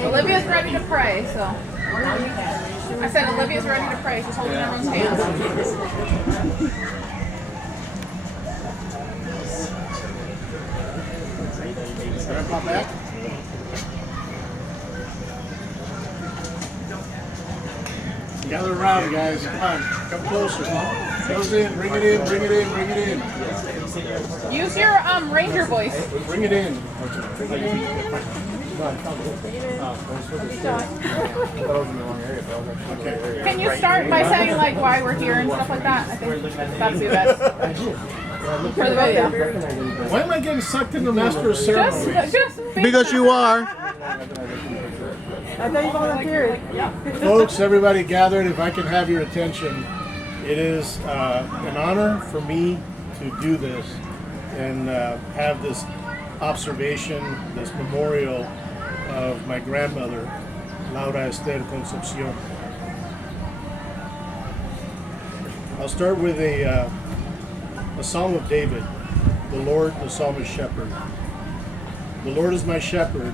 Olivia's ready to pray, so. I said Olivia's ready to pray. She's holding everyone's hands. Grandpa back? Gather around, guys. Come on. Come closer. Goes in. Bring it in. Bring it in. Bring it in. Use your ranger voice. Bring it in. Okay. Can you start by saying like why we're here and stuff like that? I think that'd be best. For the video. Why am I getting sucked into master of ceremonies? Just Because you are. I thought you volunteered. Folks, everybody gathered, if I can have your attention, it is an honor for me to do this and have this observation, this memorial of my grandmother, Laura Esther Concepcion. I'll start with a Psalm of David, the Lord, the psalmist shepherd. The Lord is my shepherd,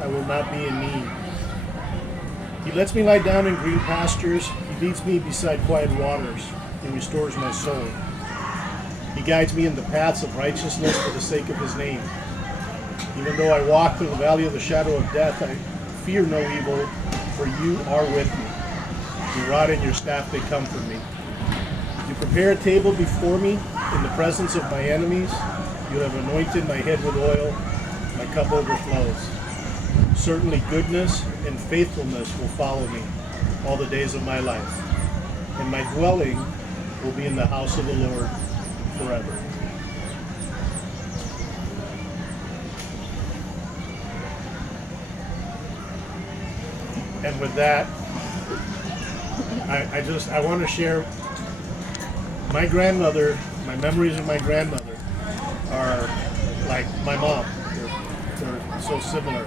I will not be in need. He lets me lie down in green pastures. He leads me beside quiet waters. He restores my soul. He guides me in the paths of righteousness for the sake of his name. Even though I walk through the valley of the shadow of death, I fear no evil, for you are with me. Your rod and your staff, they comfort me. You prepare a table before me in the presence of my enemies. You have anointed my head with oil. My cup overflows. Certainly goodness and faithfulness will follow me all the days of my life, and my dwelling will be in the house of the Lord forever. And with that, I want to share my grandmother. My memories of my grandmother are like my mom. They're so similar.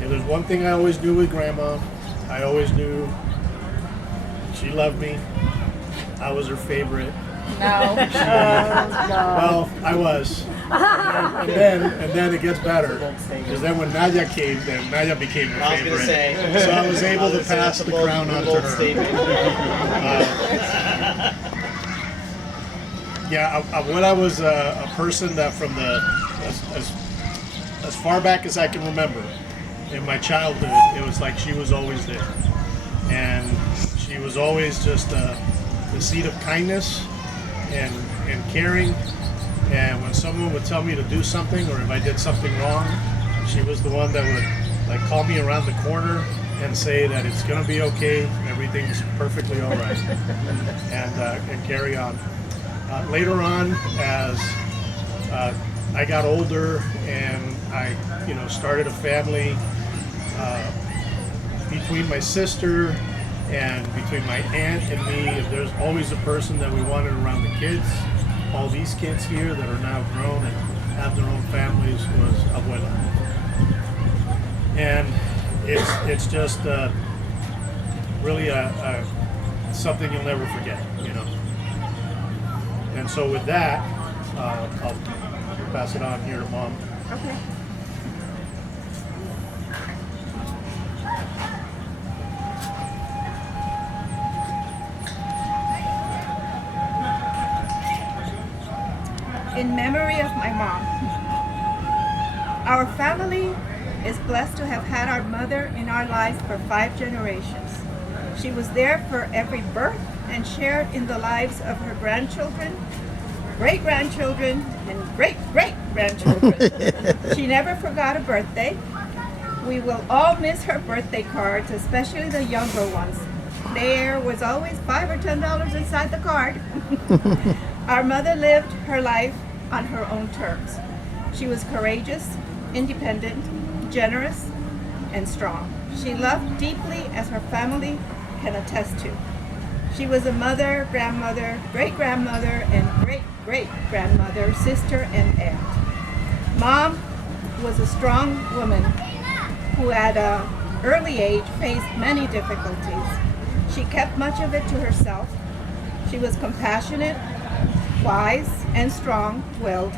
If there's one thing I always knew with Grandma, I always knew she loved me. I was her favorite. No. Well, I was. And then it gets better. Because then when Nadia came, then Nadia became her favorite. So I was able to pass the crown on to her. When I was a person that from as far back as I can remember, in my childhood, it was like she was always there. And she was always just the seed of kindness and caring. And when someone would tell me to do something, or if I did something wrong, she was the one that would like call me around the corner and say that it's gonna be okay, everything's perfectly all right, and carry on. Later on, as I got older and I, started a family, between my sister and between my aunt and me, there's always a person that we wanted around the kids. All these kids here that are now grown and have their own families was Abuela. And it's just really something you'll never forget, And so with that, I'll pass it on here to Mom. Okay. In memory of my mom. Our family is blessed to have had our mother in our lives for 5 generations. She was there for every birth and shared in the lives of her grandchildren, great-grandchildren, and great-great-grandchildren. She never forgot a birthday. We will all miss her birthday cards, especially the younger ones. There was always $5 or $10 inside the card. Our mother lived her life on her own terms. She was courageous, independent, generous, and strong. She loved deeply, as her family can attest to. She was a mother, grandmother, great-grandmother, and great-great-grandmother, sister, and aunt. Mom was a strong woman who at an early age faced many difficulties. She kept much of it to herself. She was compassionate, wise, and strong-willed.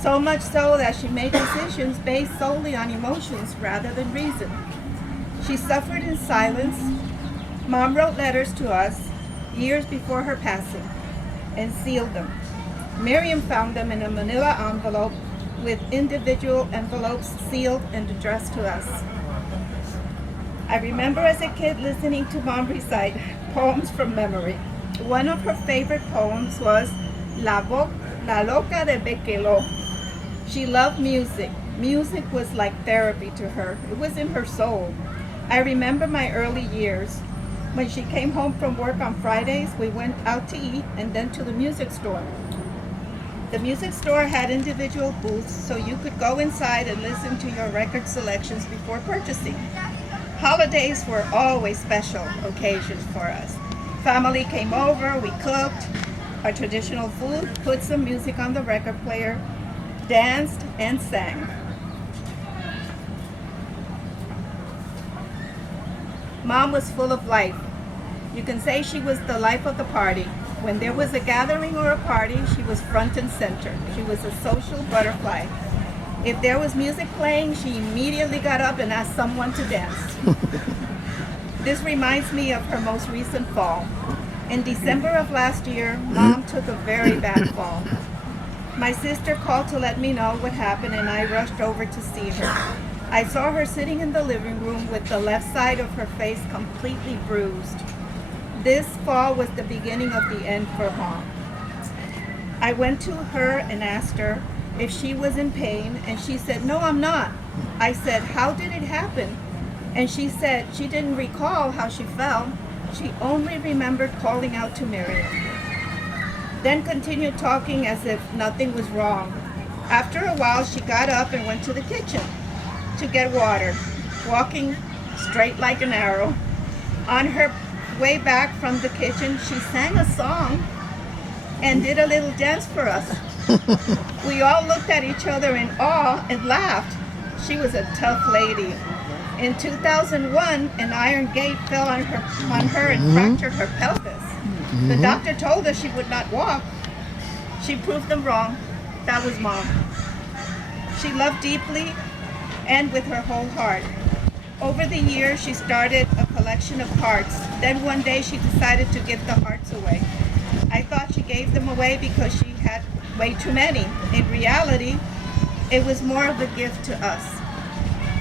So much so that she made decisions based solely on emotions rather than reason. She suffered in silence. Mom wrote letters to us years before her passing and sealed them. Miriam found them in a manila envelope with individual envelopes sealed and addressed to us. I remember as a kid listening to Mom recite poems from memory. One of her favorite poems was La Loca de Bequelo. She loved music. Music was like therapy to her. It was in her soul. I remember my early years. When she came home from work on Fridays, we went out to eat and then to the music store. The music store had individual booths, so you could go inside and listen to your record selections before purchasing. Holidays were always special occasions for us. Family came over, we cooked our traditional food, put some music on the record player, danced, and sang. Mom was full of life. You can say she was the life of the party. When there was a gathering or a party, she was front and center. She was a social butterfly. If there was music playing, she immediately got up and asked someone to dance. This reminds me of her most recent fall. In December of last year, Mom took a very bad fall. My sister called to let me know what happened, and I rushed over to see her. I saw her sitting in the living room with the left side of her face completely bruised. This fall was the beginning of the end for Mom. I went to her and asked her if she was in pain, and she said, "No, I'm not." I said, "How did it happen?" And she said she didn't recall how she fell. She only remembered calling out to Miriam. Then continued talking as if nothing was wrong. After a while, she got up and went to the kitchen to get water, walking straight like an arrow. On her way back from the kitchen, she sang a song and did a little dance for us. We all looked at each other in awe and laughed. She was a tough lady. In 2001, an iron gate fell on her and fractured her pelvis. The doctor told her she would not walk. She proved them wrong. That was Mom. She loved deeply and with her whole heart. Over the years, she started a collection of hearts. Then one day she decided to give the hearts away. I thought she gave them away because she had way too many. In reality, it was more of a gift to us.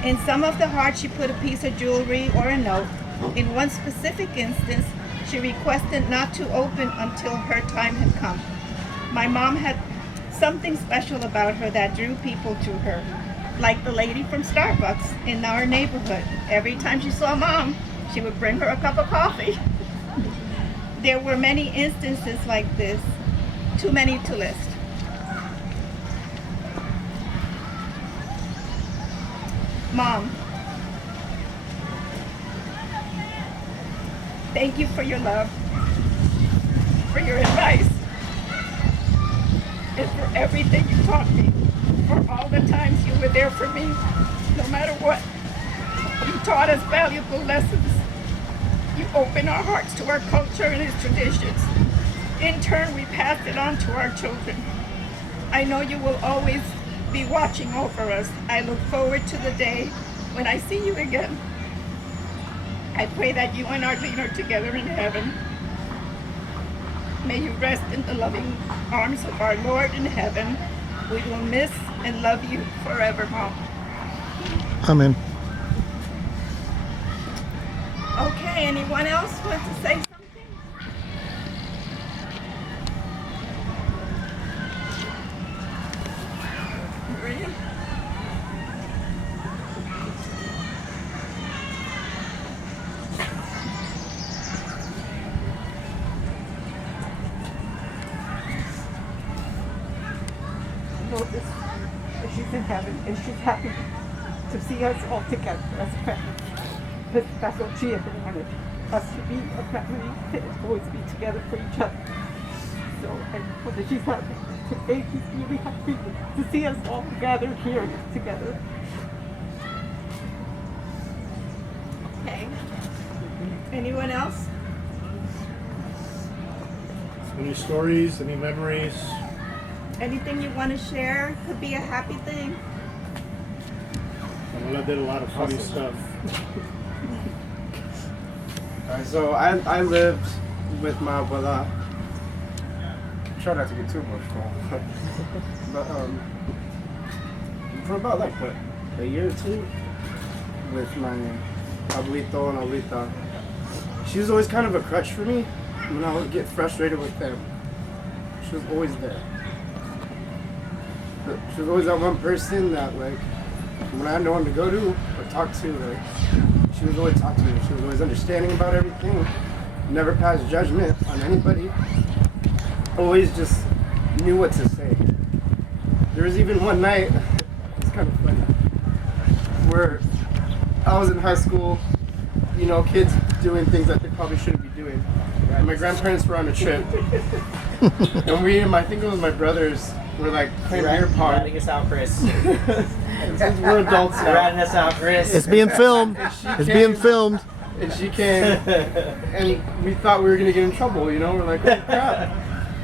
In some of the hearts, she put a piece of jewelry or a note. In one specific instance, she requested not to open until her time had come. My mom had something special about her that drew people to her, like the lady from Starbucks in our neighborhood. Every time she saw Mom, she would bring her a cup of coffee. There were many instances like this, too many to list. Mom, thank you for your love, for your advice, and for everything you taught me, for all the times you were there for me, no matter what. You taught us valuable lessons. You opened our hearts to our culture and its traditions. In turn, we passed it on to our children. I know you will always be watching over us. I look forward to the day when I see you again. I pray that you and Arlene are together in heaven. May you rest in the loving arms of our Lord in heaven. We will miss and love you forever, Mom. Amen. Okay, anyone else want to say something? Maria? Know this, that she's in heaven and she's happy to see us all together as a family. Because that's what she ever wanted, us to be a family and always be together for each other. So I know that she's happy. Today she's really happy to see us all gathered here together. Okay. Anyone else? Any stories, any memories? Anything you want to share? Could be a happy thing. Abuela did a lot of funny stuff. Alright, so I lived with my abuela. Try not to get too emotional. But for about like what, a year or two with my abuelito and abuelita. She was always kind of a crutch for me when I would get frustrated with them. She was always there. But she was always that one person that like when I had no one to go to or talk to, like she was always talking to me. She was always understanding about everything. Never passed judgment on anybody. Always just knew what to say. There was even one night, it's kind of funny, where I was in high school, you know, kids doing things that they probably shouldn't be doing. And my grandparents were on a trip, and I think it was my brothers, were like playing beer pong. Ratting us out, Chris. Since we're adults now. Ratting us out, Chris. It's being filmed. It's being filmed. And she came, and we thought we were gonna get in trouble, you know? We're like, oh crap.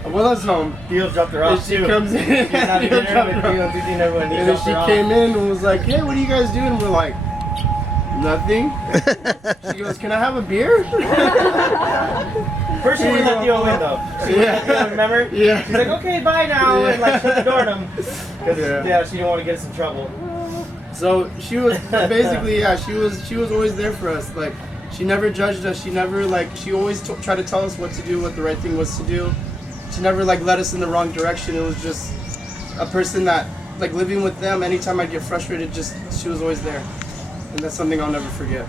Abuela's home. Theo dropped her And off she too. comes in. She was having Theo dinner dropped with her Theo. off. Theo and everyone. He And then dropped she her off. came in and was like, hey, what are you guys doing? And we're like, nothing. She goes, can I have a beer? First she wouldn't let Theo in though. She wouldn't let Theo, remember? Yeah. She's like, okay, bye now, Yeah. and like shut the door on him. Yeah. She didn't want to get us in trouble. So she was basically, yeah, she was always there for us. Like, she never judged us. She never she always tried to tell us what to do, what the right thing was to do. She never led us in the wrong direction. It was just a person that living with them. Anytime I'd get frustrated, she was always there, and that's something I'll never forget.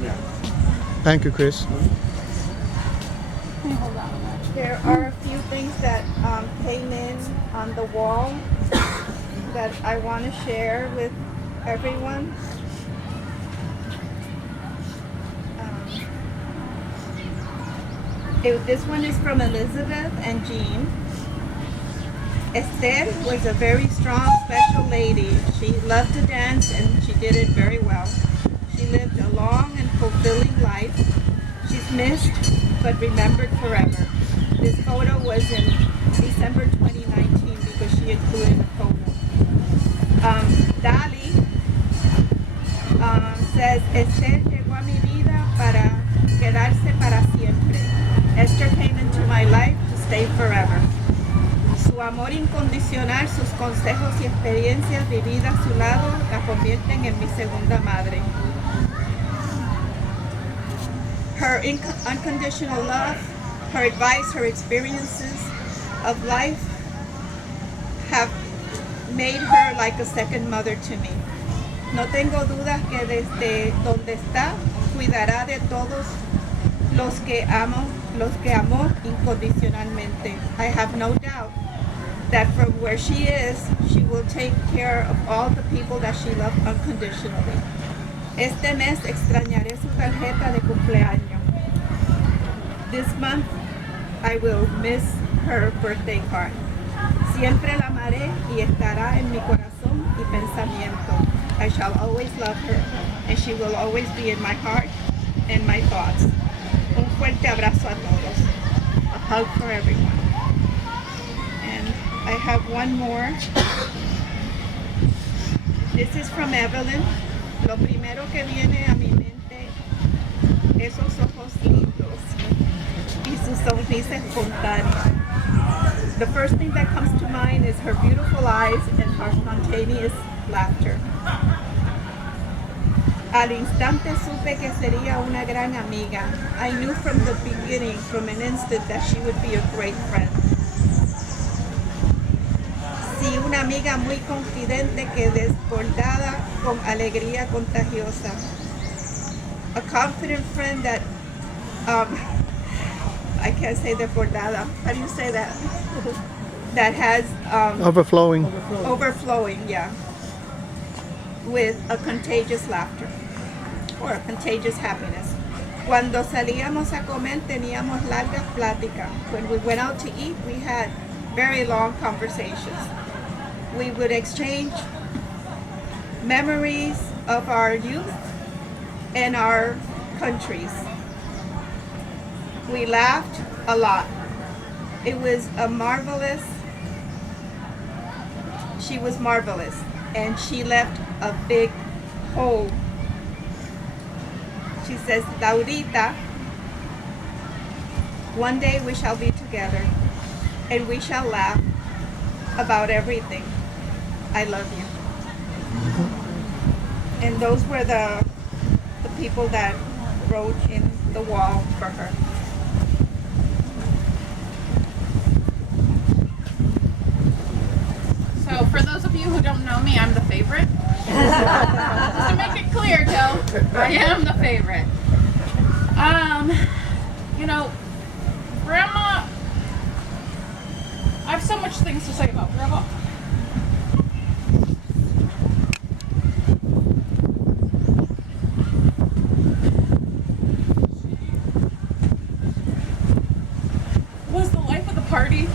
Yeah. Thank you, Chris. There are a few things that came in on the wall that I want to share with everyone. This one is from Elizabeth and Jean. Esther was a very strong, special lady. She loved to dance and she did it very well. She lived a long and fulfilling life. She's missed but remembered forever. This photo was in December 2019 because she included a photo. Dali says, Esther llegó a mi vida para quedarse para siempre. Esther came into my life to stay forever. Su amor incondicional, sus consejos y experiencias vividas a su lado la convierten en mi segunda madre. Her unconditional love, her advice, her experiences of life have made her like a second mother to me. No tengo dudas que desde donde está cuidará de todos los que amó incondicionalmente. I have no doubt that from where she is, she will take care of all the people that she loved unconditionally. Este mes extrañaré su tarjeta de cumpleaños. This month, I will miss her birthday card. Siempre la amaré y estará en mi corazón y pensamiento. I shall always love her, and she will always be in my heart and my thoughts. Un fuerte abrazo a todos. A hug for everyone. And I have one more. This is from Evelyn. Lo primero que viene a mi mente, esos ojos lindos y su sonrisa espontánea. The first thing that comes to mind is her beautiful eyes and her spontaneous laughter. Al instante supe que sería una gran amiga. I knew from the beginning, from an instant, that she would be a great friend. Sí, una amiga muy confidente que desbordada con alegría contagiosa. A confident friend that, I can't say desbordada. How do you say that? That has Overflowing. overflowing, yeah, with a contagious laughter or a contagious happiness. Cuando salíamos a comer teníamos largas pláticas. When we went out to eat, we had very long conversations. We would exchange memories of our youth and our countries. We laughed a lot. It was a marvelous. She was marvelous, and she left a big hole. She says, Laurita, one day we shall be together, and we shall laugh about everything. I love you. And those were the people that wrote in the wall for her. So for those of you who don't know me, I'm the favorite. Just to make it clear, Joe, I am the favorite. You know, Grandma, I have so much things to say about Grandma. Was the life of the party.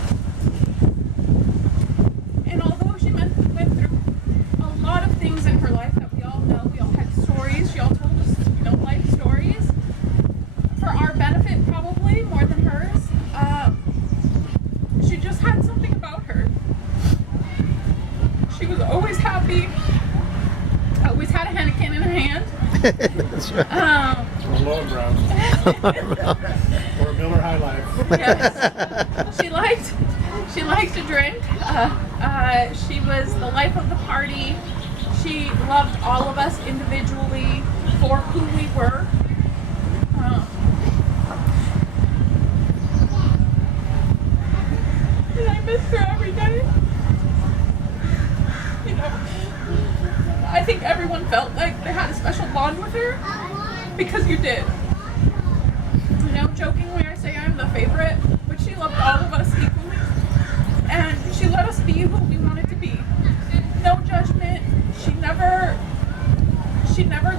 And although she went through a lot of things in her life that we all know, we all had stories, she all told us, life stories, for our benefit probably, more than hers. She just had something about her. She was always happy, always had a Henneken in her hand. That's right. Or a Low Brown. Or a Miller High Life. Yes. She liked to drink. She was the life of the party. She loved all of us individually for who we were. And I miss her every day. I think everyone felt like they had a special bond with her because you did. Jokingly I say I'm the favorite, but she loved all of us equally. And she let us be who we wanted to be. No judgment. She never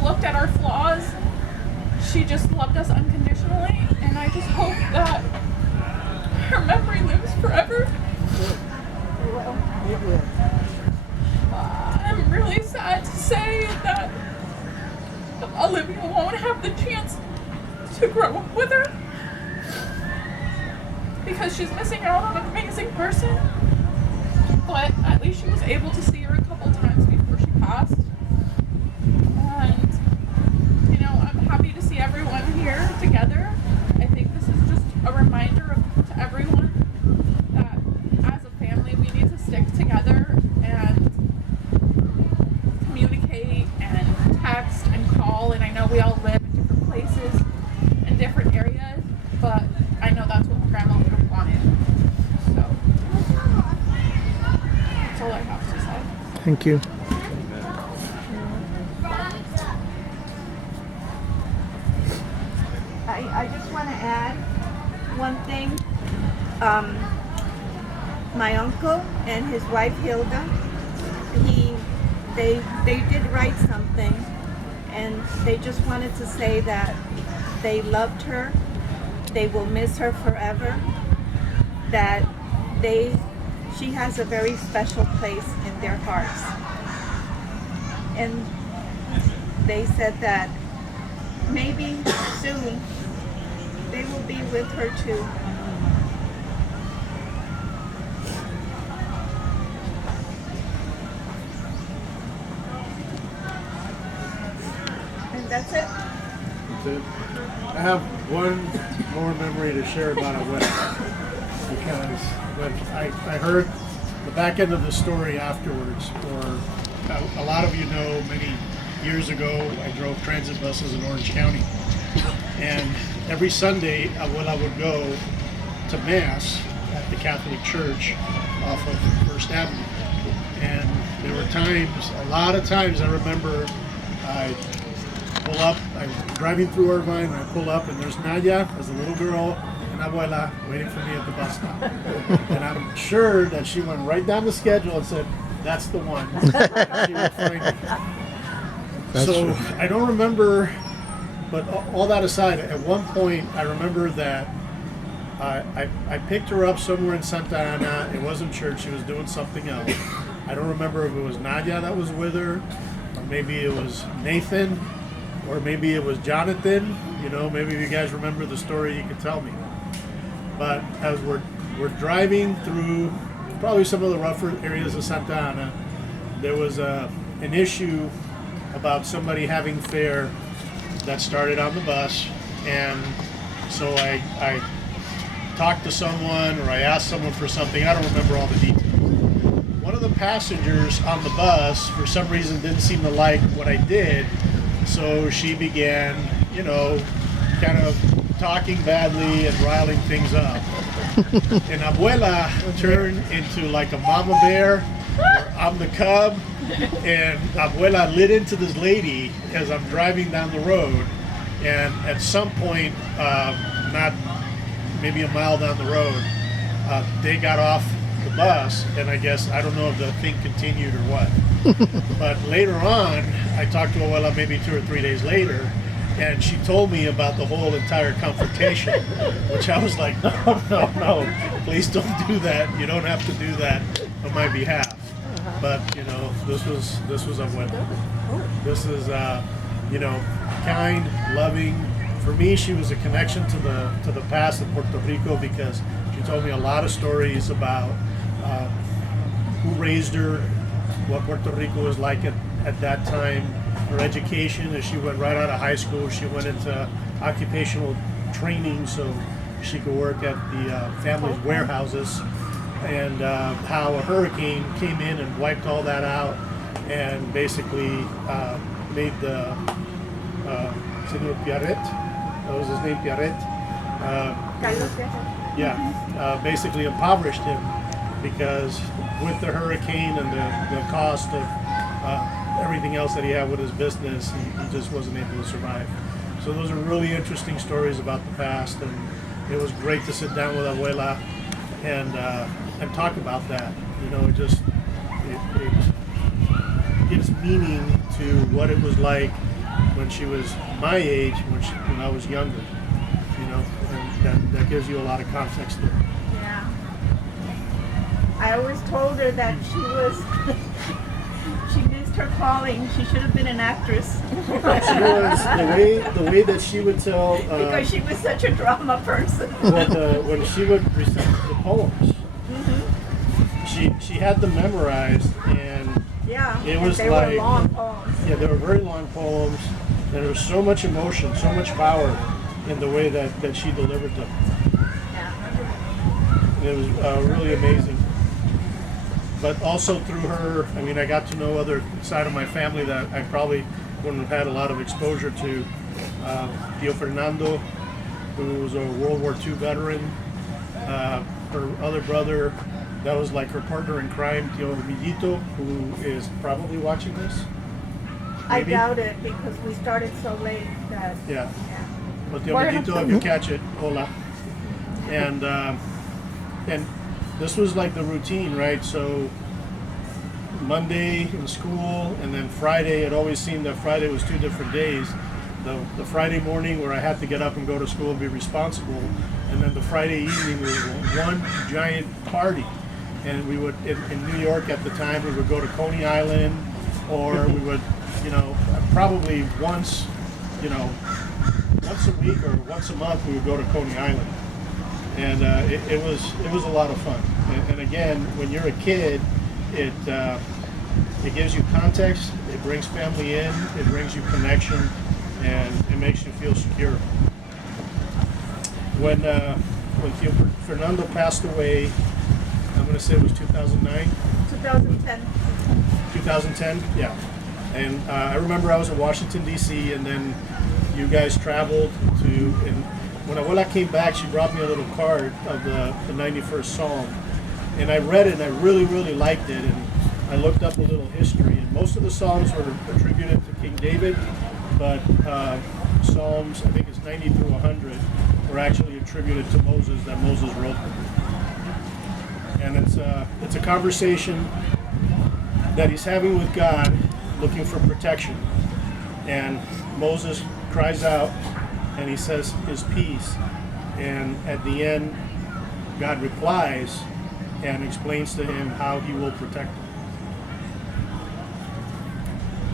looked at our flaws. She just loved us unconditionally. And I just hope that her memory lives forever. I'm really sad to say that Olivia won't have the chance to grow up with her because she's missing out on an amazing person. But at least she was able to see her a couple times before she passed. And I'm happy to see everyone here together. I think this is just a reminder to everyone that as a family we need to stick together and communicate and text and call. And I know we all live in different places and different areas, but I know that's what Grandma would have wanted. So that's all I have to say. Thank you. I just want to add one thing. My uncle and his wife Hilda, they did write something, and they just wanted to say that they loved her, they will miss her forever, that she has a very special place in their hearts. And they said that maybe soon they will be with her too. And that's it. That's it. I have one more memory to share about a wedding, because when I heard the back end of the story afterwards, or a lot of you know, many years ago I drove transit buses in Orange County, and every Sunday I would go to Mass at the Catholic Church off of First Avenue, and there were times, a lot of times I remember I pull up, I'm driving through Irvine, and I pull up, and there's Nadia as a little girl and Abuela waiting for me at the bus stop. And I'm sure that she went right down the schedule and said, that's the one. She would find me. That's So true. I don't remember, but all that aside, at one point I remember that I picked her up somewhere in Santa Ana. It wasn't church, she was doing something else. I don't remember if it was Nadia that was with her, or maybe it was Nathan, or maybe it was Jonathan. Maybe if you guys remember the story, you could tell me. But as we're we're driving through probably some of the rougher areas of Santa Ana. There was an issue about somebody having fare that started on the bus, and so I talked to someone or I asked someone for something. I don't remember all the details. One of the passengers on the bus, for some reason, didn't seem to like what I did, so she began, kind of talking badly and riling things up. And Abuela turned into like a mama bear, where I'm the cub, and Abuela lit into this lady as I'm driving down the road, and at some point, not maybe a mile down the road, they got off the bus, and I guess, I don't know if the thing continued or what. But later on, I talked to Abuela maybe 2 or 3 days later, and she told me about the whole entire confrontation, which I was like, no, please don't do that. You don't have to do that on my behalf. But, this was Abuela. This is, kind, loving. For me, she was a connection to the past of Puerto Rico, because she told me a lot of stories about who raised her, what Puerto Rico was like at that time, her education. As she went right out of high school, she went into occupational training so she could work at the family's warehouses, and how a hurricane came in and wiped all that out, and basically made the Senor Pierret, that was his name, Pierret, basically impoverished him, because with the hurricane and the cost of everything else that he had with his business, he just wasn't able to survive. So those are really interesting stories about the past, and it was great to sit down with Abuela and talk about that. It gives meaning to what it was like when she was my age, when I was younger, and that gives you a lot of context there. Yeah. I always told her that she missed her calling. She should have been an actress. She was the way that she would tell. Because she was such a drama person. When she would recite the poems, she had them memorized, and it was they like were long poems. Yeah, they were very long poems, and there was so much emotion, so much power in the way that she delivered them. Yeah. It was really amazing. But also through her, I got to know other side of my family that I probably wouldn't have had a lot of exposure to. Tio Fernando, who was a World War II veteran. Her other brother, that was like her partner in crime, Tio Millito, who is probably watching this. Maybe? I doubt it, because we started so late that. Yeah. But Tio Millito, if you catch it, hola. And this was like the routine, right? So Monday in school, and then Friday, it always seemed that Friday was 2 different days. The Friday morning where I had to get up and go to school and be responsible, and then the Friday evening was one giant party. And we would, in New York at the time, we would go to Coney Island, or we would, probably once a week or once a month, we would go to Coney Island. And it was a lot of fun. And again, when you're a kid, it gives you context, it brings family in, it brings you connection, and it makes you feel secure. When Tio Fernando passed away, I'm going to say it was 2009? 2010. 2010, yeah. And I remember I was in Washington, D.C., and then you guys traveled to, and when Abuela came back, she brought me a little card of the 91st Psalm. And I read it, and I really, really liked it. And I looked up a little history. And most of the Psalms were attributed to King David, but Psalms, I think it's 90 through 100, were actually attributed to Moses, that Moses wrote them. And it's a conversation that he's having with God, looking for protection. And Moses cries out, and he says his peace. And at the end, God replies and explains to him how he will protect him.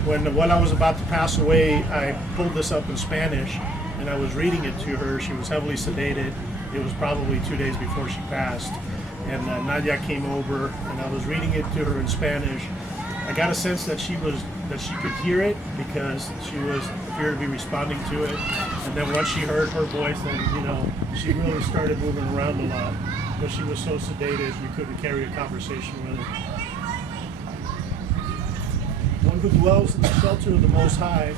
When I was about to pass away, I pulled this up in Spanish, and I was reading it to her. She was heavily sedated, It was probably 2 days before she passed. And Nadia came over, and I was reading it to her in Spanish. I got a sense that she could hear it because she appeared to be responding to it. And then once she heard her voice, then she really started moving around a lot. But she was so sedated, you couldn't carry a conversation with her. One who dwells in the shelter of the Most High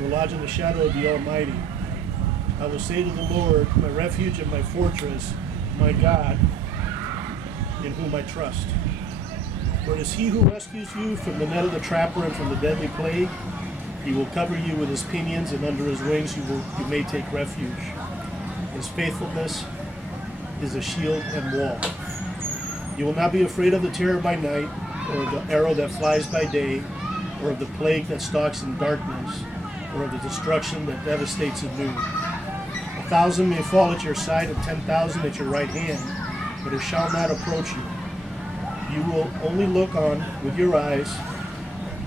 will lodge in the shadow of the Almighty. I will say to the Lord, my refuge and my fortress, my God, in whom I trust. For it is he who rescues you from the net of the trapper and from the deadly plague. He will cover you with his pinions, and under his wings you may take refuge. His faithfulness is a shield and wall. You will not be afraid of the terror by night, or of the arrow that flies by day, or of the plague that stalks in darkness, or of the destruction that devastates at noon. 1,000 may fall at your side and 10,000 at your right hand, but it shall not approach you. You will only look on with your eyes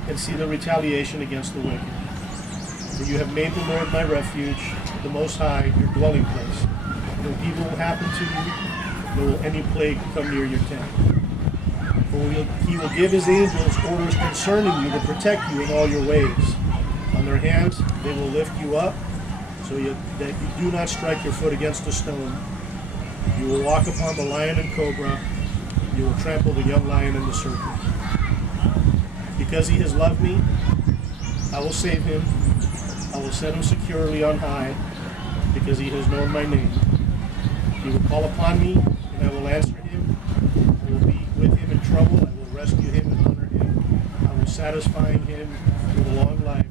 and see the retaliation against the wicked. For you have made the Lord my refuge, the Most High, your dwelling place. No evil will happen to you, nor will any plague come near your tent. For he will give his angels orders concerning you to protect you in all your ways. On their hands they will lift you up, so that you do not strike your foot against a stone. You will walk upon the lion and cobra. You will trample the young lion and the serpent. Because he has loved me, I will save him. I will set him securely on high, because he has known my name. He will call upon me, and I will answer him. I will be with him in trouble. I will rescue him and honor him. I will satisfy him with a long life